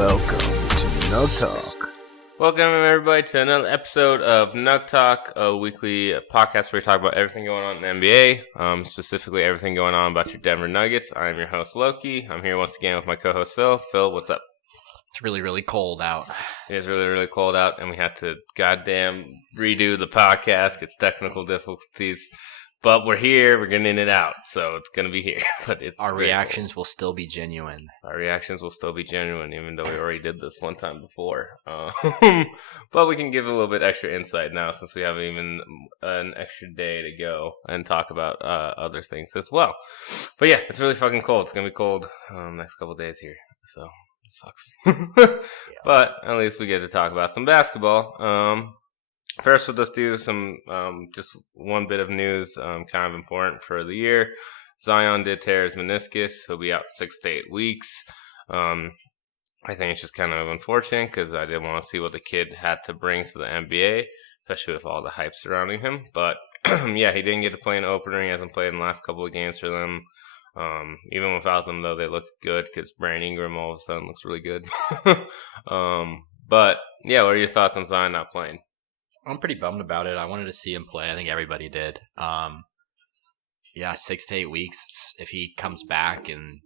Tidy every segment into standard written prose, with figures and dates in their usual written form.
welcome to Nugg Talk. Welcome everybody to another episode of Nugg Talk, a weekly podcast where we talk about everything going on in the NBA, specifically everything going on about your Denver Nuggets. I'm your host Loki. I'm here once again with my co-host Phil. Phil, what's up? It's really, really cold out. It is really, really cold out, and we have to goddamn redo the podcast. It's technical difficulties. But we're here, we're getting it out, so it's going to be here. But Our reactions will still be genuine. Our reactions will still be genuine, even though we already did this one time before. But we can give a little bit extra insight now, since we have even an extra day to go and talk about other things as well. But yeah, it's really fucking cold. It's going to be cold next couple days here, so it sucks. But at least we get to talk about some basketball. First, we'll just do some, just one bit of news, kind of important for the year. Zion did tear his meniscus. He'll be out 6 to 8 weeks. I think it's just kind of unfortunate because I didn't want to see what the kid had to bring to the NBA, especially with all the hype surrounding him. But yeah, he didn't get to play an opener. He hasn't played in the last couple of games for them. Even without them, though, they looked good because Brandon Ingram all of a sudden looks really good. But yeah, what are your thoughts on Zion not playing? I'm pretty bummed about it. I wanted to see him play. I think everybody did. Yeah, 6 to 8 weeks. If he comes back and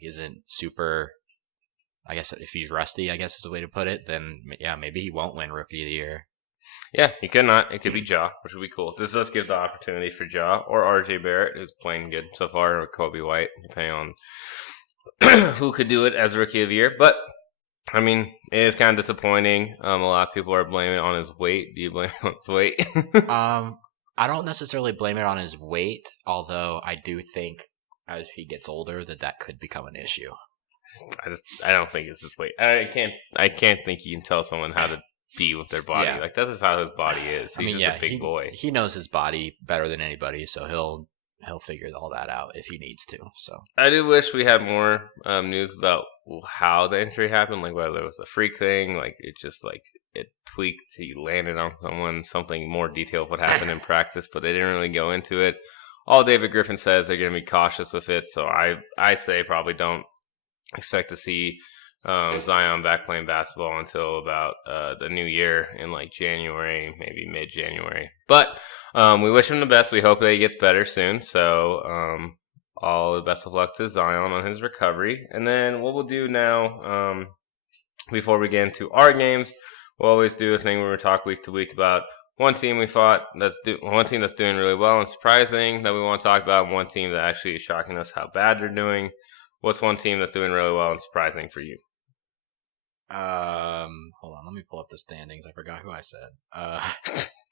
isn't super, I guess if he's rusty, I guess is the way to put it, then yeah, maybe he won't win Rookie of the Year. Yeah, he could not. It could be Ja, which would be cool. This does give the opportunity for Ja or RJ Barrett, who's playing good so far, or Kobe White, depending on who could do it as Rookie of the Year. But I mean, it is kind of disappointing. A lot of people are blaming it on his weight. Do you blame it on his weight? I don't necessarily blame it on his weight, although I do think as he gets older that could become an issue. I don't think it's his weight. I can't think you can tell someone how to be with their body. Yeah. That's just how his body is. He's just a big boy. He knows his body better than anybody, so he'll figure all that out if he needs to. So I do wish we had more news about how the injury happened, like whether it was a freak thing, like it just it tweaked, he landed on someone, something more detailed what happened in practice, but they didn't really go into it. All David Griffin says they're going to be cautious with it, so I say probably don't expect to see Zion back playing basketball until about the new year in January, maybe mid-January. But we wish him the best. We hope that he gets better soon. So all the best of luck to Zion on his recovery. And then what we'll do now, before we get into our games, we'll always do a thing where we talk week to week about one team that's doing really well and surprising that we want to talk about, and one team that actually is shocking us how bad they're doing. What's one team that's doing really well and surprising for you? Hold on, let me pull up the standings. I forgot who I said.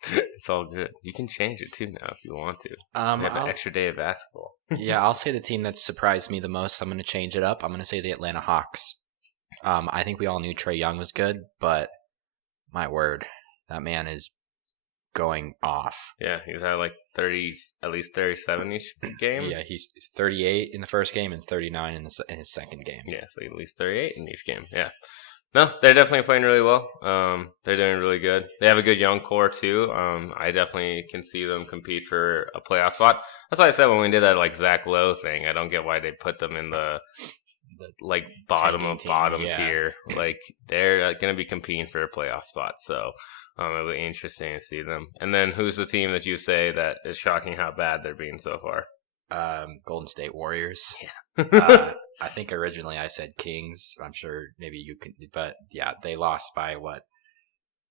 It's all good. You can change it too now if you want to. We have an extra day of basketball. Yeah, I'll say the team that surprised me the most. I'm going to change it up. I'm going to say the Atlanta Hawks. I think we all knew Trae Young was good, but my word, that man is going off. Yeah, he's had 30, at least 37 each game. Yeah, he's 38 in the first game and 39 in his second game. Yeah, so at least 38 in each game. Yeah. No, they're definitely playing really well. They're doing really good. They have a good young core too. I definitely can see them compete for a playoff spot. That's why I said when we did that Zach Lowe thing, I don't get why they put them in the bottom of bottom tier. They're going to be competing for a playoff spot. So it'll be interesting to see them. And then who's the team that you say that is shocking how bad they're being so far? Golden State Warriors. Yeah. I think originally I said Kings. I'm sure maybe you can, but yeah, they lost by what?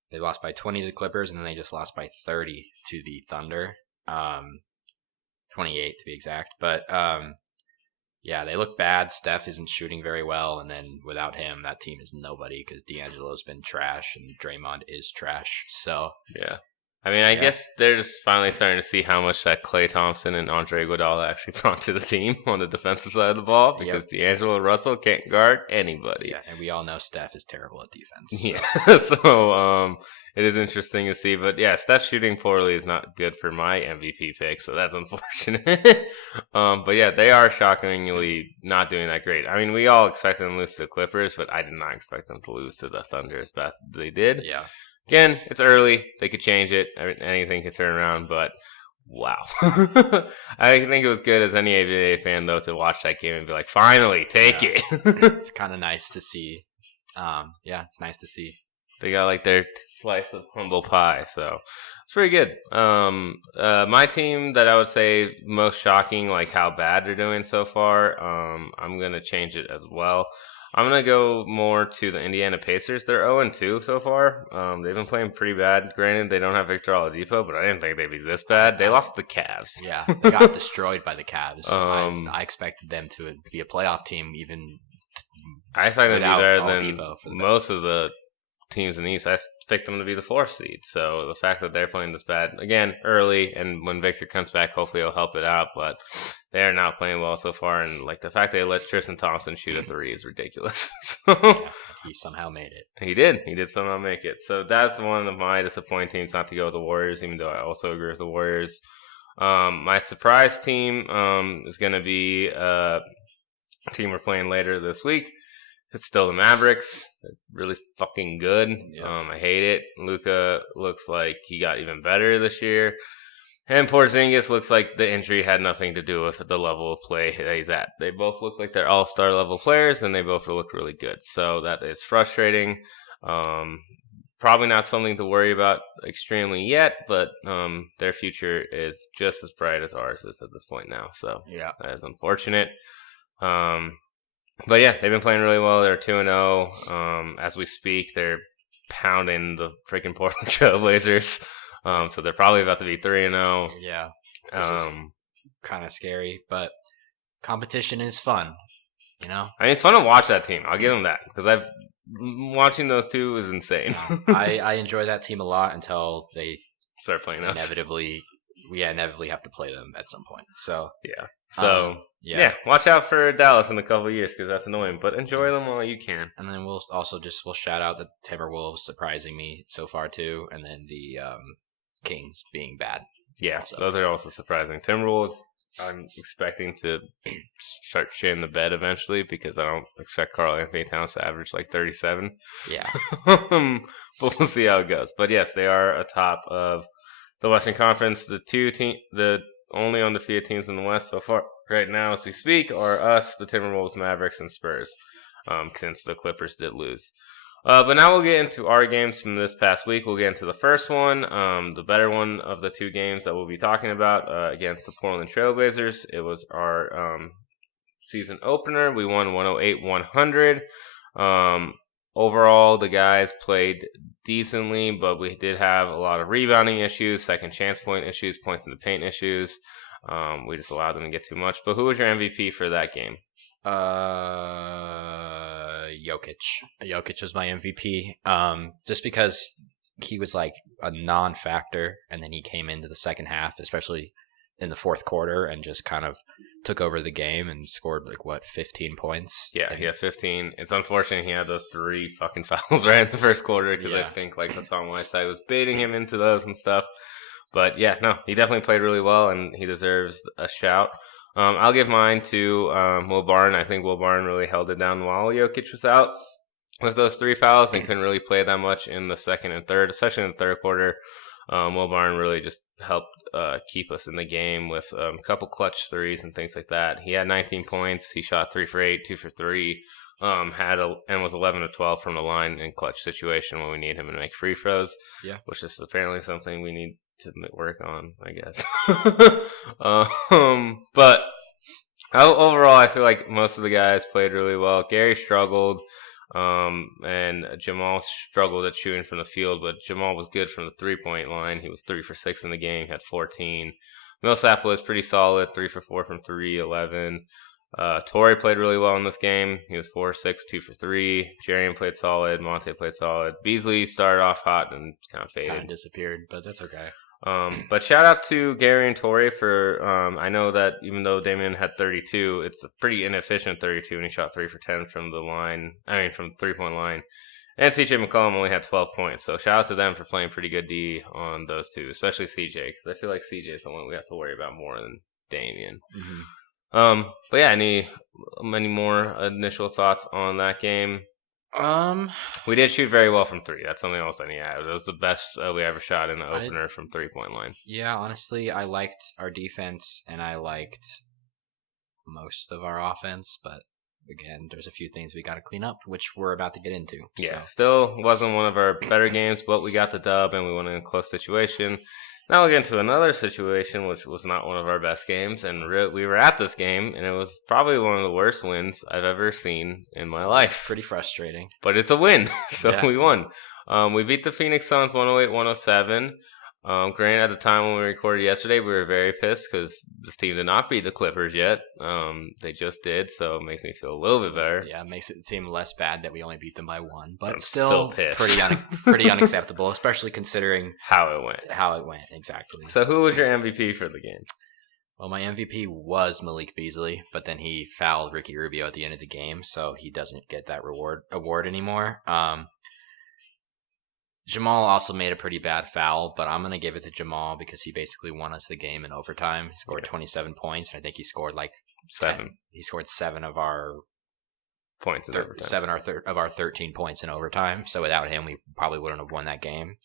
They lost by 20 to the Clippers, and then they just lost by 30 to the Thunder. 28 to be exact. But yeah, they look bad. Steph isn't shooting very well, and then without him, that team is nobody because D'Angelo's been trash and Draymond is trash. So yeah. I mean, I guess they're just finally starting to see how much that Klay Thompson and Andre Iguodala actually brought to the team on the defensive side of the ball, because D'Angelo Russell can't guard anybody. Yeah, and we all know Steph is terrible at defense. So. Yeah, so it is interesting to see. But yeah, Steph shooting poorly is not good for my MVP pick, so that's unfortunate. But yeah, they are shockingly not doing that great. I mean, we all expected them to lose to the Clippers, but I did not expect them to lose to the Thunder as best as they did. Yeah. Again, it's early. They could change it. Anything could turn around. But wow. I think it was good as any ABA fan, though, to watch that game and be like, finally, take it. It's kind of nice to see. It's nice to see. They got like their slice of humble pie, so it's pretty good. My team that I would say most shocking, like how bad they're doing so far, I'm going to change it as well. I'm going to go more to the Indiana Pacers. They're 0-2 so far. They've been playing pretty bad. Granted, they don't have Victor Oladipo, but I didn't think they'd be this bad. They lost to the Cavs. Yeah, they got destroyed by the Cavs. I expected them to be a playoff team even I expect them to be better than Oladipo most of the teams in the East. I picked them to be the 4th seed. So the fact that they're playing this bad, again, early, and when Victor comes back, hopefully he'll help it out, but they are not playing well so far, and like the fact they let Tristan Thompson shoot a 3 is ridiculous. So he somehow made it. He did somehow make it. So that's one of my disappointing teams not to go with the Warriors, even though I also agree with the Warriors. My surprise team is going to be a team we're playing later this week. It's still the Mavericks. They're really fucking good. Yeah. I hate it. Luka looks like he got even better this year. And Porzingis looks like the injury had nothing to do with the level of play that he's at. They both look like they're all-star level players, and they both look really good. So that is frustrating. Probably not something to worry about extremely yet, but their future is just as bright as ours is at this point now. So that is unfortunate. But yeah, they've been playing really well. They're 2-0. As we speak, they're pounding the freaking Portland Trailblazers. So they're probably about to be 3-0. Yeah. Which is kind of scary, but competition is fun, you know? I mean, it's fun to watch that team. I'll give them that, because watching those two is insane. I enjoy that team a lot until they start playing us. Inevitably have to play them at some point. So yeah. So watch out for Dallas in a couple of years, because that's annoying. But enjoy them while you can. And then we'll shout out the Timberwolves surprising me so far too, and then the Kings being bad. Yeah, also. Those are also surprising. Timberwolves, I'm expecting to start shitting the bed eventually, because I don't expect Karl Anthony Towns to average like 37. Yeah. But we'll see how it goes. But yes, they are atop of the Western Conference. The only undefeated teams in the West so far right now as we speak are us, the Timberwolves, Mavericks, and Spurs, since the Clippers did lose. But now we'll get into our games from this past week. We'll get into the first one, the better one of the two games that we'll be talking about against the Portland Trailblazers. It was our season opener. We won 108-100. Overall, the guys played decently, but we did have a lot of rebounding issues, second chance point issues, points in the paint issues. We just allowed them to get too much. But who was your MVP for that game? Jokic. Jokic was my MVP. Just because he was like a non-factor, and then he came into the second half, especially in the fourth quarter, and just kind of took over the game and scored 15 points. Yeah, he had 15. It's unfortunate he had those 3 fucking fouls right in the first quarter, because I think Hassan Whiteside was baiting him into those and stuff. But yeah, no, he definitely played really well, and he deserves a shout. I'll give mine to Will Barton. I think Will Barton really held it down while Jokic was out with those 3 fouls, and couldn't really play that much in the second and third, especially in the third quarter. Will Barton really just helped keep us in the game with a couple clutch threes and things like that. He had 19 points. He shot 3 for 8, 2 for 3, and was 11 of 12 from the line in clutch situation when we need him to make free throws. Yeah, which is apparently something we need to work on, I guess. But overall, I feel like most of the guys played really well. Gary struggled. And Jamal struggled at shooting from the field, but Jamal was good from the 3-point line. He was 3 for 6 in the game, had 14. Millsap was pretty solid, 3 for 4 from 3, 11. Torrey played really well in this game. He was 4 for 6, 2 for 3. Jarian played solid. Monte played solid. Beasley started off hot and kind of faded. Kind of disappeared, but that's okay. But shout out to Gary and Torrey for, I know that even though Damian had 32, it's a pretty inefficient 32, and he shot 3 for 10 from the 3-point line. And CJ McCollum only had 12 points. So shout out to them for playing pretty good D on those two, especially CJ, because I feel like CJ is the one we have to worry about more than Damian. Mm-hmm. But yeah, any more initial thoughts on that game? We did shoot very well from three. That's something else I need to add. It was the best we ever shot in the opener from 3-point line. Yeah, honestly, I liked our defense and I liked most of our offense, but again, there's a few things we got to clean up, which we're about to get into. Yeah, still wasn't one of our better games, but we got the dub and we won in a close situation. Now we'll get into another situation, which was not one of our best games, and we were at this game, and it was probably one of the worst wins I've ever seen in my life. It's pretty frustrating. But it's a win, so we won. We beat the Phoenix Suns 108-107. Granted, at the time when we recorded yesterday, we were very pissed because this team did not beat the Clippers yet. They just did, so it makes me feel a little bit better. Yeah, it makes it seem less bad that we only beat them by one, but I'm still pissed. pretty unacceptable, especially considering how it went. Exactly. So who was your MVP for the game? Well, my MVP was Malik Beasley, but then he fouled Ricky Rubio at the end of the game, so he doesn't get that award anymore. Jamal also made a pretty bad foul, but I'm going to give it to Jamal because he basically won us the game in overtime. He scored 27 points, and I think he scored like 7. He scored 7 of our points in overtime. 7 of our 13 points in overtime. So without him, we probably wouldn't have won that game.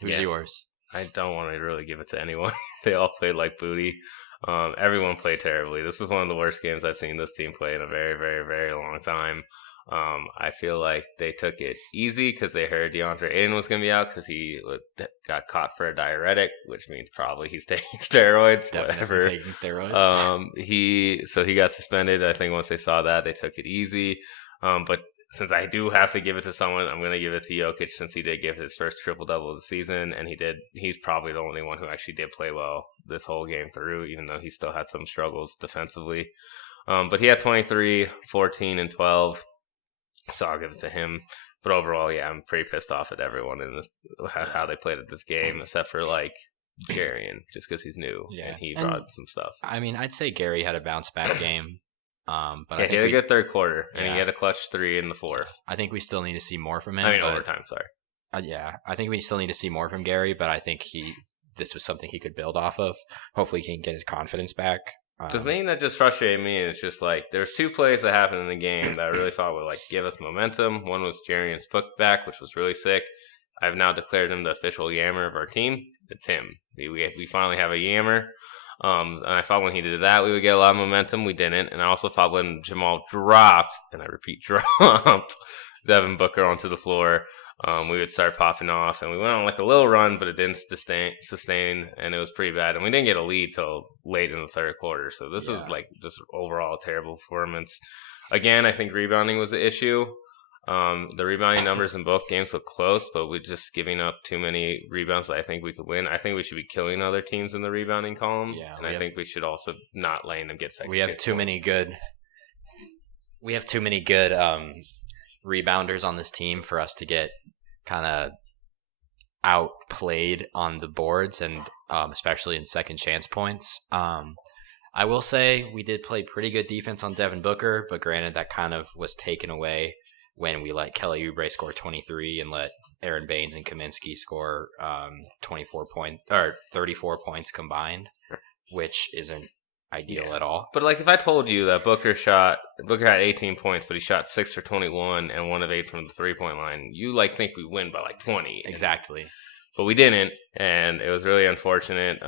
Who's yours? I don't want to really give it to anyone. They all played like booty. Everyone played terribly. This was one of the worst games I've seen this team play in a very, very, very long time. I feel like they took it easy because they heard DeAndre Ayton was going to be out because he got caught for a diuretic, which means probably he's taking steroids. Definitely taking steroids. He got suspended. I think once they saw that, they took it easy. But since I do have to give it to someone, I'm going to give it to Jokic since he did give his first triple-double of the season, and he's probably the only one who actually did play well this whole game through, even though he still had some struggles defensively. But he had 23, 14, and 12. So I'll give it to him. But overall, yeah, I'm pretty pissed off at everyone in this, how they played at this game, except for like Jarian, just because he's new and he brought some stuff. I mean, I'd say Gary had a bounce back game. But yeah, he had a good third quarter, and he had a clutch 3 in the fourth. I think we still need to see more from him. Overtime, sorry. I think we still need to see more from Gary, but I think this was something he could build off of. Hopefully he can get his confidence back. The thing that just frustrated me is just like there's 2 plays that happened in the game that I really thought would like give us momentum. One was Jarian's putback, which was really sick. I've now declared him the official yammer of our team. It's him. We finally have a yammer. And I thought when he did that, we would get a lot of momentum. We didn't. And I also thought when Jamal dropped, and I repeat, dropped Devin Booker onto the floor, we would start popping off. And we went on like a little run, but it didn't sustain, and it was pretty bad. And we didn't get a lead till late in the third quarter. So this was like just overall a terrible performance. Again, I think rebounding was the issue. The rebounding numbers in both games look close, but we're just giving up too many rebounds that I think we could win. I think we should be killing other teams in the rebounding column. Yeah, and I think we should also not letting them get second. We have too many good rebounders on this team for us to get kind of outplayed on the boards and especially in second chance points. I will say we did play pretty good defense on Devin Booker, but granted that kind of was taken away when we let Kelly Oubre score 23 and let Aaron Baines and Kaminsky score 34 points combined, which isn't ideal at all. But like if I told you that Booker had 18 points, but he shot 6 for 21 and 1 of 8 from the 3-point line, you like think we win by like 20. Exactly. But we didn't, and it was really unfortunate.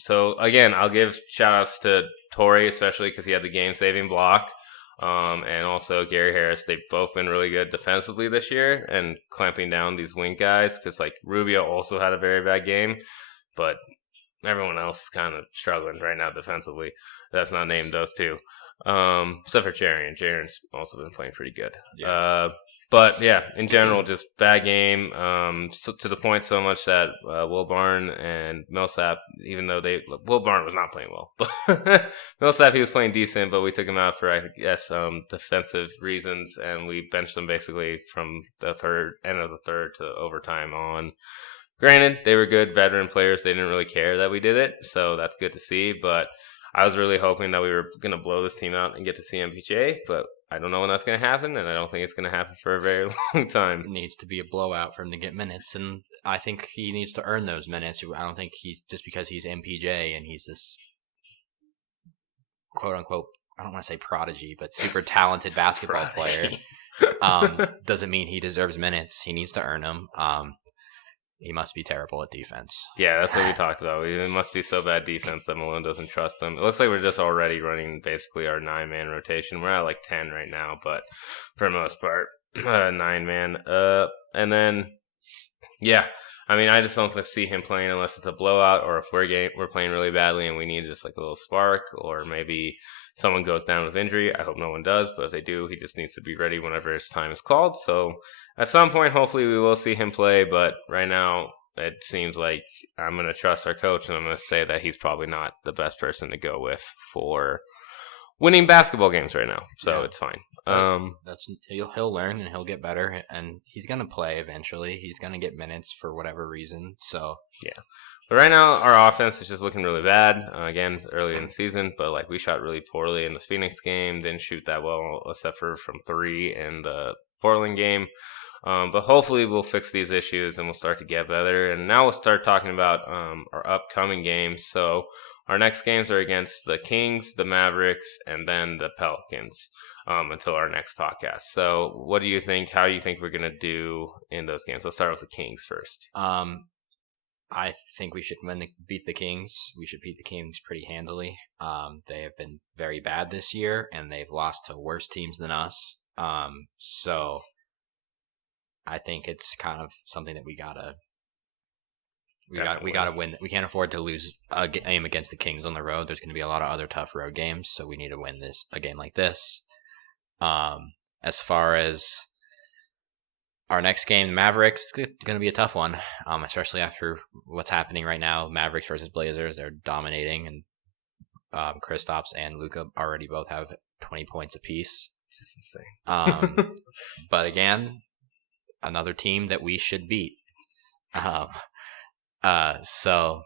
So again, I'll give shout outs to Torrey, especially because he had the game-saving block. And also Gary Harris. They've both been really good defensively this year and clamping down these wing guys because like Rubio also had a very bad game, but everyone else is kind of struggling right now defensively. That's not named those 2. Except for Jarian. Jarian's also been playing pretty good. Yeah. But yeah, in general, just bad game. So, to the point so much that Will Barn and Millsap, even though Will Barn was not playing well, but Millsap, he was playing decent, but we took him out for, I guess, defensive reasons, and we benched him basically from the end of the third to overtime on. Granted, they were good veteran players. They didn't really care that we did it, so that's good to see, but I was really hoping that we were going to blow this team out and get to see MPJ, but I don't know when that's going to happen, and I don't think it's going to happen for a very long time. It needs to be a blowout for him to get minutes, and I think he needs to earn those minutes. I don't think he's just because he's MPJ and he's this quote-unquote I don't want to say prodigy, but super talented basketball player, doesn't mean he deserves minutes. He needs to earn them. He must be terrible at defense. Yeah, that's what we talked about. It must be so bad defense that Malone doesn't trust him. It looks like we're just already running basically our 9-man rotation. We're at like 10 right now, but for the most part, 9-man. And then, yeah, I mean, I just don't see him playing unless it's a blowout, or if we're playing really badly and we need just like a little spark, or maybe someone goes down with injury. I hope no one does, but if they do, he just needs to be ready whenever his time is called. So at some point, hopefully we will see him play, but right now it seems like I'm going to trust our coach, and I'm going to say that he's probably not the best person to go with for winning basketball games right now. So it's fine. He'll learn and he'll get better, and he's going to play eventually. He's going to get minutes for whatever reason. So yeah. But right now, our offense is just looking really bad. Again, early in the season, but like we shot really poorly in the Phoenix game. Didn't shoot that well, except for from 3 in the Portland game. But hopefully, we'll fix these issues and we'll start to get better. And now we'll start talking about our upcoming games. So our next games are against the Kings, the Mavericks, and then the Pelicans until our next podcast. So what do you think? How do you think we're going to do in those games? Let's start with the Kings first. I think we should beat the Kings. We should beat the Kings pretty handily. They have been very bad this year, and they've lost to worse teams than us. So I think it's kind of something that we gotta win. We can't afford to lose a game against the Kings on the road. There's going to be a lot of other tough road games, so we need to win a game like this. As far as our next game, Mavericks, it's going to be a tough one, especially after what's happening right now. Mavericks versus Blazers, they're dominating, and Kristaps and Luka already both have 20 points apiece. Just insane. But again, another team that we should beat. So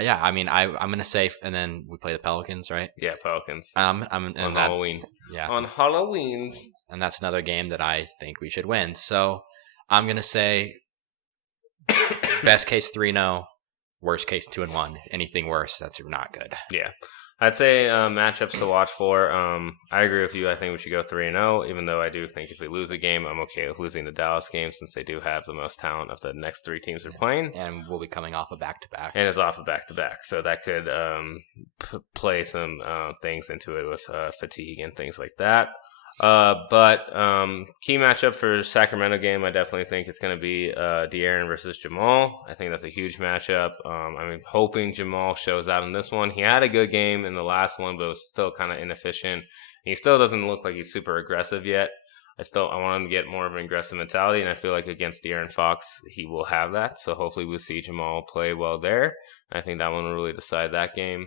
yeah, I mean, I'm going to say, and then we play the Pelicans, right? Yeah, Pelicans. On Halloween. Yeah. On Halloween. And that's another game that I think we should win. So I'm going to say best case 3-0, worst case 2-1. Anything worse, that's not good. Yeah. I'd say matchups to watch for. I agree with you. I think we should go 3-0, even though I do think if we lose a game, I'm okay with losing the Dallas game since they do have the most talent of the next 3 teams we're playing. And we'll be coming off a back-to-back. And it's off a back-to-back. So that could play some things into it with fatigue and things like that. But key matchup for Sacramento game, I definitely think it's going to be De'Aaron versus Jamal. I think that's a huge matchup. I'm hoping Jamal shows out in this one. He had a good game in the last one, but it was still kind of inefficient. He still doesn't look like he's super aggressive yet. I want him to get more of an aggressive mentality, and I feel like against De'Aaron Fox, he will have that. So hopefully we'll see Jamal play well there. I think that one will really decide that game.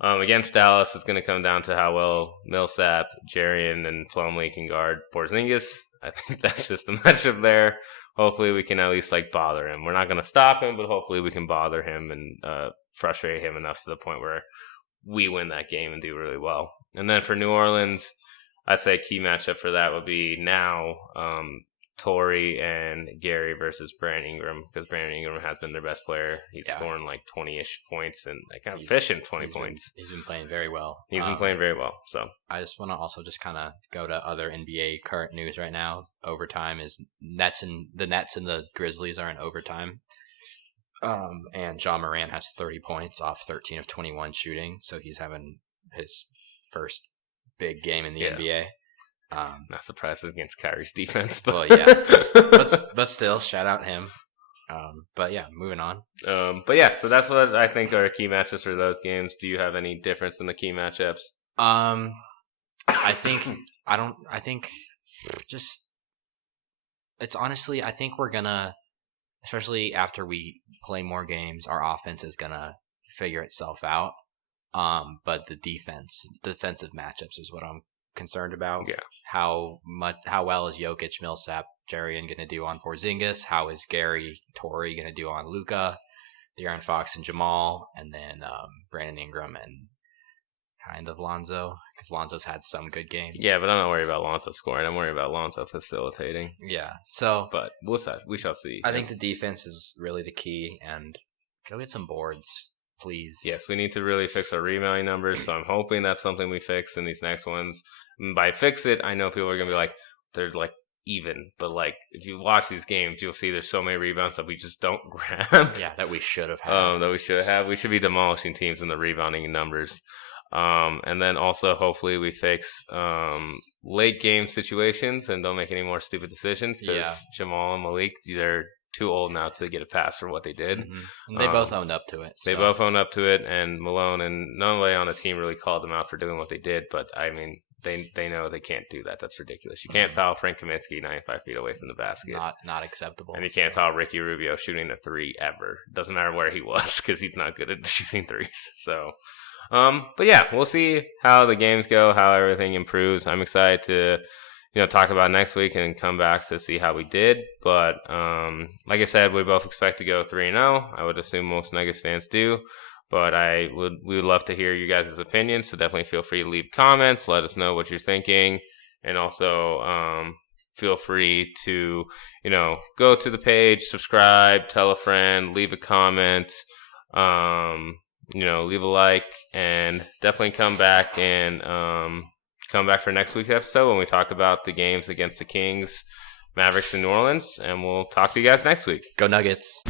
Against Dallas, it's going to come down to how well Millsap, Jarian, and Plumlee can guard Porzingis. I think that's just the matchup there. Hopefully, we can at least bother him. We're not going to stop him, but hopefully, we can bother him and frustrate him enough to the point where we win that game and do really well. And then for New Orleans, I'd say a key matchup for that would be now Torrey and Gary versus Brandon Ingram, because Brandon Ingram has been their best player. He's scoring 20-ish points and kind of efficient 20 points. He's been playing very well. He's been playing very well. So I just want to also just kind of go to other NBA current news right now. Overtime is the Nets and the Grizzlies are in overtime. And John Morant has 30 points off 13 of 21 shooting, so he's having his first big game in the NBA. Not surprised against Kyrie's defense, but well, yeah, but still, shout out him. But yeah, moving on. But yeah, so that's what I think are key matchups for those games. Do you have any difference in the key matchups? I think it's honestly, I think we're gonna, especially after we play more games, our offense is gonna figure itself out. But the defensive matchups is what I'm concerned about. Yeah. How well is Jokic, Millsap, Jarian going to do on Porzingis? How is Gary, Torrey going to do on Luka, De'Aaron Fox, and Jamal, and then Brandon Ingram and kind of Lonzo, because Lonzo's had some good games. Yeah, but I'm not worried about Lonzo scoring. I'm worried about Lonzo facilitating. Yeah. So, but we shall see. I think the defense is really the key, and go get some boards. please. Yes, we need to really fix our rebounding numbers. So I'm hoping that's something we fix in these next ones. And by fix it, I know people are gonna be like, they're like even, but like if you watch these games, you'll see there's so many rebounds that we just don't grab. Yeah, that we should have had. We should be demolishing teams in the rebounding numbers. And then also hopefully we fix late game situations and don't make any more stupid decisions because Jamal and Malik, they're too old now to get a pass for what they did. Mm-hmm. And they both owned up to it. They both owned up to it, and Malone and nobody on the team really called them out for doing what they did, but I mean, they know they can't do that. That's ridiculous. You can't foul Frank Kaminsky 95 feet away from the basket. Not acceptable. And you can't foul Ricky Rubio shooting a three ever. Doesn't matter where he was because he's not good at shooting threes. So, but yeah, we'll see how the games go, how everything improves. I'm excited to, talk about next week and come back to see how we did. But like I said, we both expect to go 3-0. I would assume most Nuggets fans do. But we would love to hear you guys' opinions, so definitely feel free to leave comments. Let us know what you're thinking. And also feel free to, go to the page, subscribe, tell a friend, leave a comment, leave a like, and definitely come back for next week's episode when we talk about the games against the Kings, Mavericks, and New Orleans. And we'll talk to you guys next week. Go Nuggets.